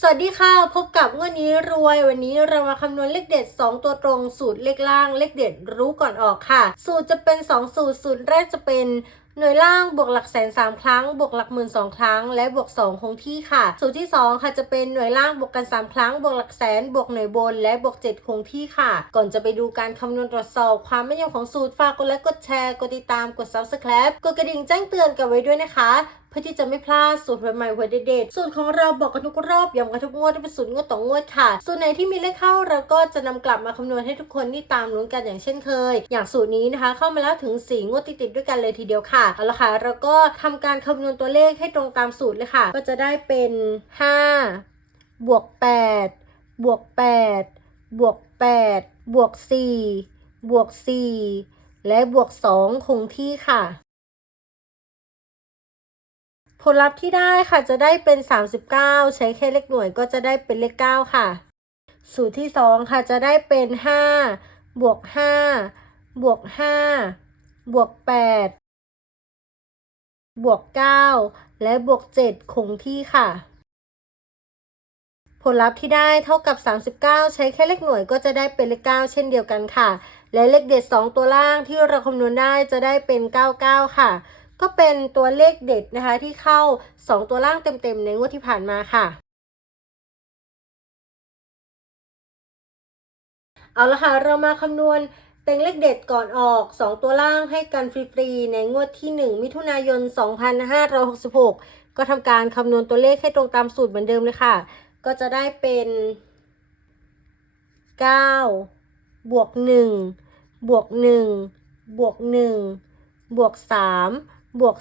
สวัสดีค่ะ พบกับงวดนี้รวยวันนี้เรามาคำนวณเลขเด็ด 2 ตัวตรงสูตรเลขล่างเลขเด็ดรู้ก่อนออกค่ะ สูตรจะเป็น 2 สูตร สูตรแรกจะเป็น หน่วยล่างบวกหลักแสนสามครั้ง บวกหลักหมื่นสองครั้ง และบวก 2 คงที่ค่ะ สูตรที่ 2 ค่ะจะเป็นหน่วยล่างบวกกัน 3 ครั้ง บวกหลักแสน บวกหน่วยบน และบวก 7 คงที่ค่ะ ก่อนจะไปดูการคำนวณตรวจสอบความไม่นยอมของสูตรฝากกดไลค์กดแชร์กดติดตามกด subscribe กดกระดิ่งแจ้งเตือนกันไว้ด้วยนะคะเพื่อที่จะไม่พลาดสูตรใหม่ๆหัวเด็ดๆสูตรของเราบอกกันทุกรอบย้ำกันทุกงวดที่เป็นสูตรงวดต่องวดค่ะ สูตรไหนที่มีเลขเข้าเราก็จะนำกลับมาคำนวณให้ทุกคนที่ตามลุ้นกันอย่างเช่นเคย อย่างสูตรนี้นะคะ เข้ามาแล้วถึง 4 งวดติดๆด้วยกันเลยทีเดียวค่ะเอาละค่ะเราก็ทำการคำนวณตัวเลขให้ตรงตามสูตรเลยค่ะ ก็จะได้เป็น 5 บวก 8 บวก 8 บวก 8 บวก 4 บวก 4 และบวก 2 คงที่ค่ะผลลัพธ์ที่ได้ค่ะจะได้เป็น 39 ใช้แค่เลขหน่วยก็จะได้เป็นเลข 9 ค่ะ สูตรที่ 2 ค่ะจะได้เป็น 5 บวก 5 บวก 5 บวก 8 บวก 9 และบวก 7 คงที่ค่ะ ผลลัพธ์ที่ได้เท่ากับ 39 ใช้แค่เลขหน่วยก็จะได้เป็นเลข 9 เช่นเดียวกันค่ะ และเลขเด็ด 2 ตัวล่างที่เราคำนวณได้จะได้เป็น 99 ค่ะ ก็เป็นตัวเลขเด็ดนะคะที่เข้า 2 ตัวล่างเต็มๆ ในงวดที่ผ่านมาค่ะเอาละค่ะ เรามาคำนวณ เต็งเลขเด็ดก่อนออก 2 ตัวล่างให้กันฟรีๆในงวดที่ 1 มิถุนายน 2566 ก็ทำการคำนวณตัวเลขให้ตรงตามสูตรเหมือนเดิมเลยค่ะ ก็จะได้เป็น 9 บวก 1 บวก 1 บวก 1 บวก 3 บวก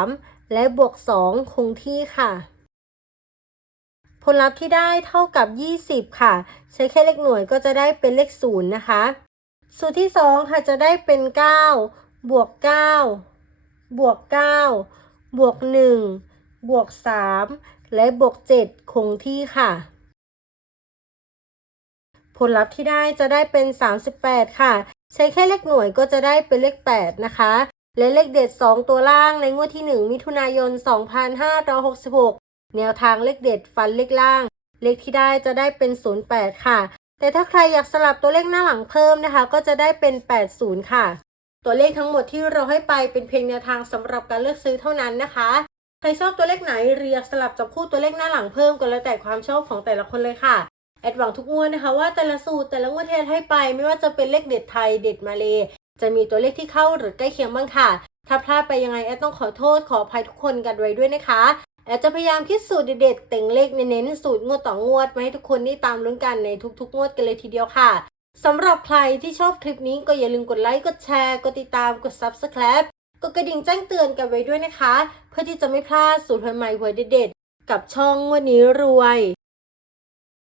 3 และบวก 2 คงที่ค่ะผลลัพธ์ที่ได้เท่ากับ 20 ค่ะ ใช้แค่เลขหน่วยก็จะได้เป็นเลข 0 นะคะ สูตรที่2ค่ะจะได้เป็น 9 บวก 9 บวก 9 บวก 1 บวก 3 และบวก 7 คงที่ค่ะ ผลลัพธ์ที่ได้จะได้เป็น 38 ค่ะ ใช้แค่เลขหน่วยก็จะได้เป็นเลข 8 นะคะ และเลขเด็ด 2 ตัวล่างในงวดที่ 1 มิถุนายน 2566 แนวทางเลขเด็ดฟันเลขล่าง เลขที่ได้จะได้เป็น 08 ค่ะ แต่ถ้าใครอยากสลับตัวเลขหน้าหลังเพิ่มนะคะ ก็จะได้เป็น 80 ค่ะ ตัวเลขทั้งหมดที่เราให้ไปเป็นเพียงแนวทางสำหรับการเลือกซื้อเท่านั้นนะคะ ใครชอบตัวเลขไหนเรียกสลับจับคู่ตัวเลขหน้าหลังเพิ่มก็แล้วแต่ความชอบของแต่ละคนเลยค่ะแอดหวังทุกงวดนะคะว่าแต่ละสูตรแต่ละงวดที่ให้ไปไม่ว่าจะเป็นเลขเด็ดไทยเด็ดมาเลจะมีตัวเลขที่เข้าหรือใกล้เคียงบ้างค่ะ ถ้าพลาดไปยังไงแอดต้องขอโทษขออภัยทุกคนกันไว้ด้วยนะคะ แอดจะพยายามคิดสูตรเด็ดๆเต่งเลขเน้นๆสูตรงวดต่องวดมาให้ทุกคนได้ตามลุ้นกันในทุกๆ งวดกันเลยทีเดียวค่ะสำหรับใครที่ชอบคลิปนี้ก็อย่าลืมกดไลค์ กดแชร์ กดติดตาม กด subscribe กดกระดิ่งแจ้งเตือนกันไว้ด้วยนะคะ เพื่อที่จะไม่พลาดสูตรใหม่ๆหวยเด็ดๆ กับช่องงวันนี้รวย